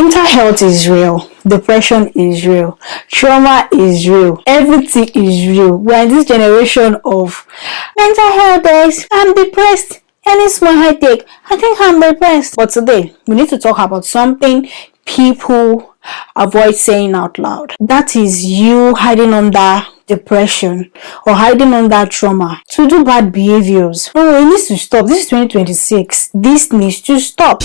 Mental health is real. Depression is real. Trauma is real. Everything is real. We're in this generation of mental health days. I'm depressed. Any small headache, I think I'm depressed. But today, we need to talk about something people avoid saying out loud. That is you hiding under depression or hiding under trauma to do bad behaviors. Oh, it needs to stop. This is 2026. This needs to stop.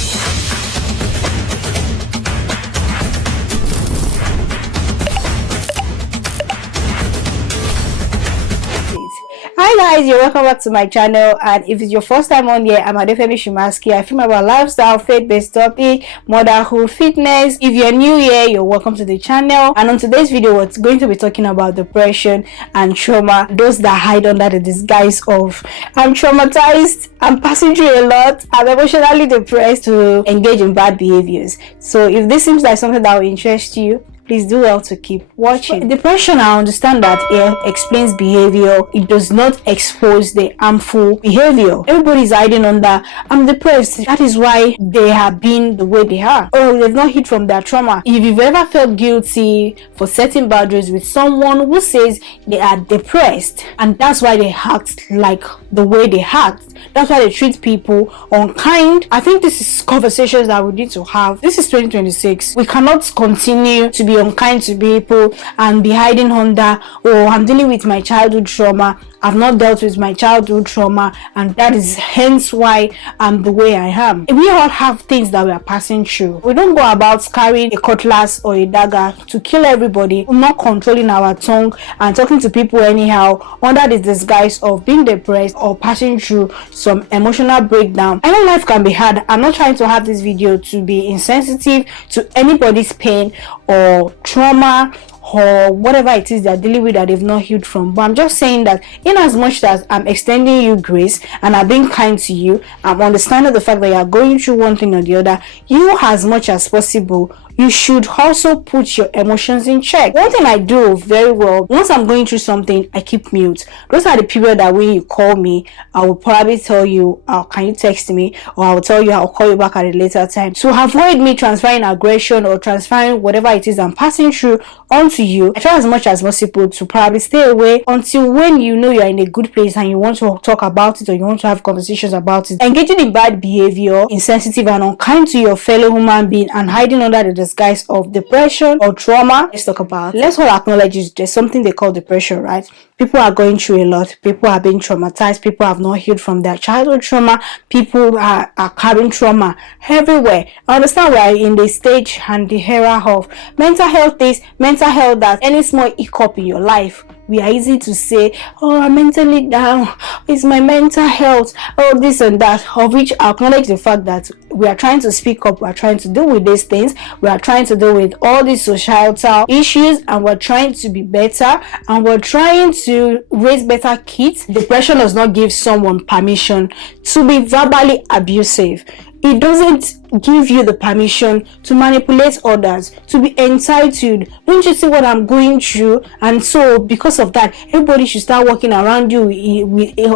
Hi guys, you're welcome back to my channel, and if it's your first time on here, I'm Adefemi Shumaski. I film about lifestyle, faith-based topic, motherhood, fitness. If you're new here, you're welcome to the channel. And on today's video, we're going to be talking about depression and trauma, those that hide under the disguise of I'm traumatized, I'm passing through a lot, I'm emotionally depressed, to engage in bad behaviors. So if this seems like something that will interest you, please do well to keep watching. Depression, I understand that it explains behavior. It does not expose the harmful behavior. Everybody is hiding under I'm depressed. That is why they have been the way they are. Or they've not hid from their trauma. If you've ever felt guilty for setting boundaries with someone who says they are depressed and that's why they act like the way they act, that's why they treat people unkind, I think this is conversations that we need to have. This is 2026. We cannot continue to be unkind to people and be hiding under, oh, I'm dealing with my childhood trauma, I've not dealt with my childhood trauma, and that is hence why I'm the way I am. We all have things that we are passing through. We don't go about carrying a cutlass or a dagger to kill everybody. We're not controlling our tongue and talking to people anyhow under the disguise of being depressed or passing through some emotional breakdown. I know life can be hard. I'm not trying to have this video to be insensitive to anybody's pain or trauma or whatever it is they're dealing with that they've not healed from, but I'm just saying that in as much as I'm extending you grace and I'm being kind to you, I'm understanding the fact that you're going through one thing or the other, you as much as possible, you should also put your emotions in check. One thing I do very well, once I'm going through something, I keep mute. Those are the period that when you call me, I will probably tell you, can you text me? Or I will tell you I'll call you back at a later time. To avoid me transferring aggression or transferring whatever it is I'm passing through onto you, I try as much as possible to probably stay away until when you know you're in a good place and you want to talk about it or you want to have conversations about it. Engaging in bad behavior, insensitive and unkind to your fellow human being and hiding under the disguise of depression or trauma. Let's all acknowledge it. There's something they call depression, right? People are going through a lot. People are being traumatized. People have not healed from their childhood trauma. People are carrying trauma everywhere. I understand we are in the stage and the era of mental health this, mental health that. Any small hiccup in your life, we are easy to say, oh, I'm mentally down, it's my mental health, oh, this and that, of which I acknowledge the fact that we are trying to speak up, we are trying to deal with these things, we are trying to deal with all these societal issues, and we're trying to be better, and we're trying to raise better kids. Depression does not give someone permission to be verbally abusive. It doesn't give you the permission to manipulate others, to be entitled. Don't you see what I'm going through? And so because of that, everybody should start walking around you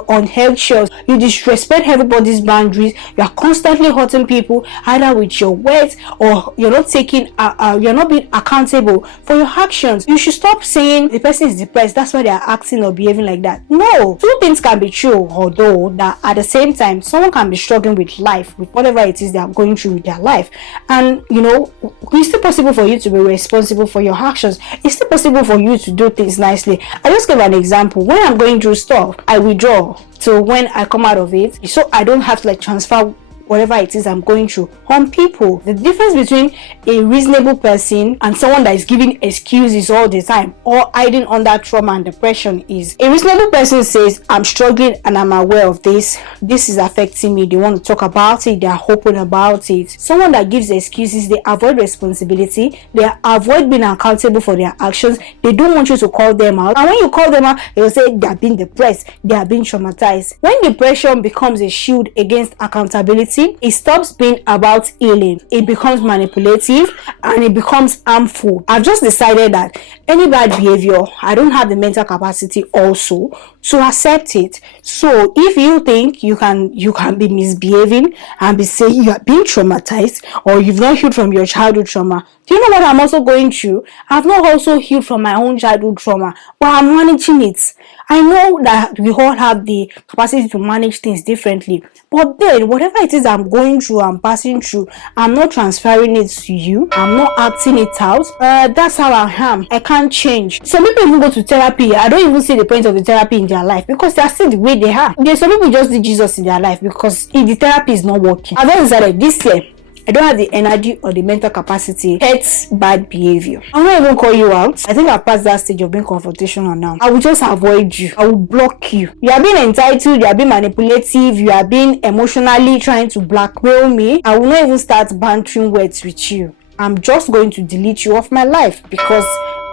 on eggshells. You disrespect everybody's boundaries. You are constantly hurting people either with your words, or you're not taking you're not being accountable for your actions. You should stop saying the person is depressed, that's why they are acting or behaving like that. No, two things can be true, although that at the same time someone can be struggling with life, with whatever it is they are going through with their life, and you know, it's still possible for you to be responsible for your actions. It's still possible for you to do things nicely. I just gave an example. When I'm going through stuff, I withdraw till when I come out of it, so I don't have to like transfer whatever it is I'm going through on people. The difference between a reasonable person and someone that is giving excuses all the time or hiding under trauma and depression is a reasonable person says, I'm struggling and I'm aware of this is affecting me, they want to talk about it, they are open about it. Someone that gives excuses, they avoid responsibility, they avoid being accountable for their actions, they don't want you to call them out, and when you call them out, they will say they are being depressed, they are being traumatized. When depression becomes a shield against accountability, it stops being about healing. It becomes manipulative and it becomes harmful. I've just decided that any bad behavior, I don't have the mental capacity also to accept it. So if you think you can be misbehaving and be saying you are being traumatized, or you've not healed from your childhood trauma, do you know what I'm also going through? I've not also healed from my own childhood trauma, but I'm managing it. I know that we all have the capacity to manage things differently, but then whatever it is I'm going through, I'm passing through, I'm not transferring it to you. I'm not acting it out. That's how I am. I can't change. Some people even go to therapy. I don't even see the point of the therapy in their life because they are still the way they are. Some people just need Jesus in their life because if the therapy is not working. I've decided this year I don't have the energy or the mental capacity. It's bad behavior. I won't even call you out. I think I've passed that stage of being confrontational now. I will just avoid you. I will block you. You are being entitled, you are being manipulative, you are being emotionally trying to blackmail me. I will not even start bantering words with you. I'm just going to delete you off my life because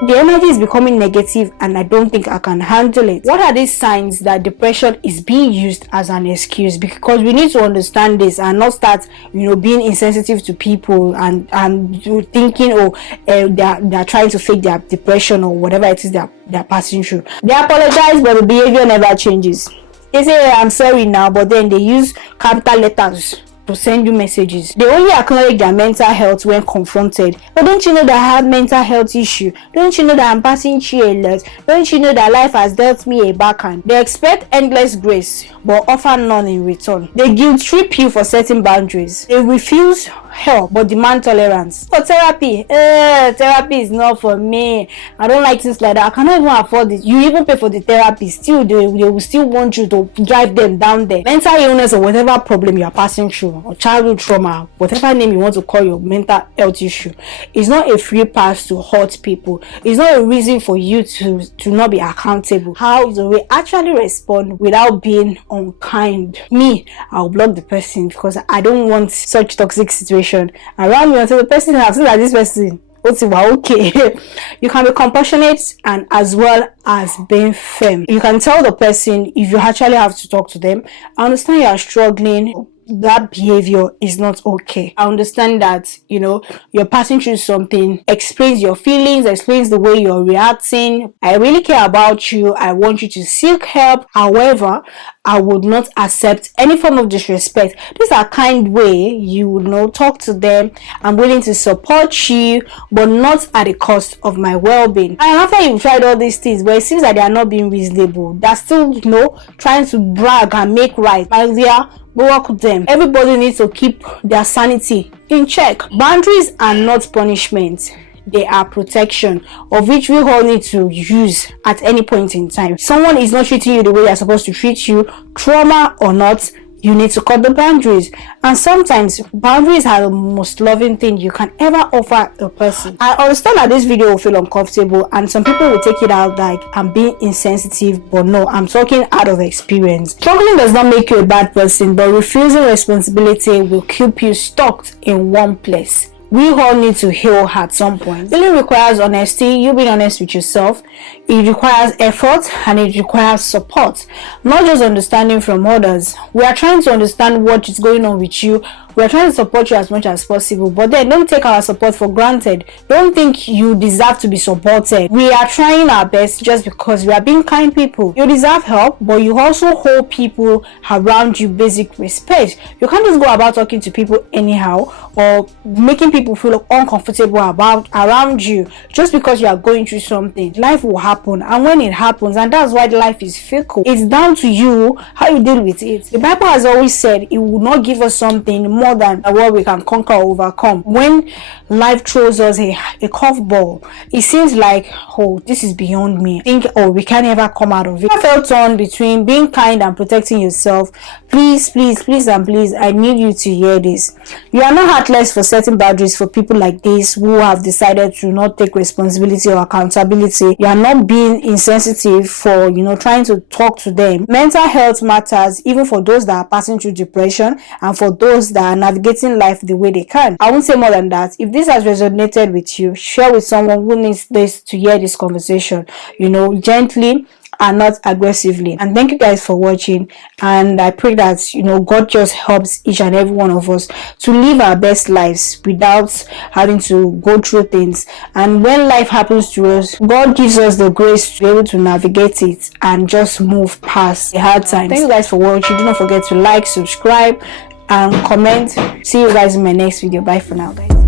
the energy is becoming negative and I don't think I can handle it. What are these signs that depression is being used as an excuse? Because we need to understand this and not start, being insensitive to people and thinking, they're trying to fake their depression or whatever it is they're passing through. They apologize, but the behavior never changes. They say, I'm sorry now, but then they use capital letters to send you messages. They only acknowledge their mental health when confronted. But don't you know that I have mental health issue? Don't you know that I'm passing through a lot? Don't you know that life has dealt me a backhand? They expect endless grace but offer none in return. They guilt trip you for setting boundaries. They refuse help but demand tolerance. For therapy, therapy is not for me. I don't like things like that. I cannot even afford it. You even pay for the therapy, still they will still want you to drive them down there. Mental illness or whatever problem you are passing through, or childhood trauma, whatever name you want to call your mental health issue, is not a free pass to hurt people. It's not a reason for you to not be accountable. How do we actually respond without being unkind? Me, I'll block the person because I don't want such toxic situation around me until the person has seen that this person okay. You can be compassionate and as well as being firm. You can tell the person if you actually have to talk to them, I understand you are struggling, that behavior is not okay. I understand that you're passing through something. Explains your feelings, explains the way you're reacting. I really care about you. I want you to seek help. However, I would not accept any form of disrespect. This is a kind way you would talk to them. I'm willing to support you, but not at the cost of my well-being. And after you've tried all these things, but it seems that they are not being reasonable, they're still trying to brag and make right. My dear, work with them. Everybody needs to keep their sanity in check. Boundaries are not punishment. They are protection, of which we all need to use at any point in time. Someone is not treating you the way they're supposed to treat you, trauma or not, you need to cut the boundaries. And sometimes boundaries are the most loving thing you can ever offer a person. I understand that this video will feel uncomfortable and some people will take it out like I'm being insensitive, but no, I'm talking out of experience. Struggling does not make you a bad person, but refusing responsibility will keep you stuck in one place. We all need to heal at some point. Healing requires honesty, you being honest with yourself. It requires effort and it requires support, not just understanding from others. We are trying to understand what is going on with you. We are trying to support you as much as possible, but then don't take our support for granted. Don't think you deserve to be supported. We are trying our best just because we are being kind people. You deserve help, but you also hold people around you basic respect. You can't just go about talking to people anyhow or making people feel uncomfortable around you just because you are going through something. Life will happen, and when it happens, and that's why life is fickle, it's down to you how you deal with it. The Bible has always said it will not give us something more than what we can conquer or overcome. When life throws us a curveball, it seems like, this is beyond me. Think, we can't ever come out of it. I felt torn between being kind and protecting yourself. Please, and please, I need you to hear this. You are not heartless for setting boundaries for people like this who have decided to not take responsibility or accountability. You are not being insensitive for trying to talk to them. Mental health matters even for those that are passing through depression and for those that are navigating life the way they can. I won't say more than that. If this has resonated with you, share with someone who needs this to hear this conversation. Gently and not aggressively. And thank you guys for watching, and I pray that God just helps each and every one of us to live our best lives without having to go through things. And when life happens to us, God gives us the grace to be able to navigate it and just move past the hard times. Thank you guys for watching. Do not forget to like, subscribe, and comment. See you guys in my next video. Bye for now, guys.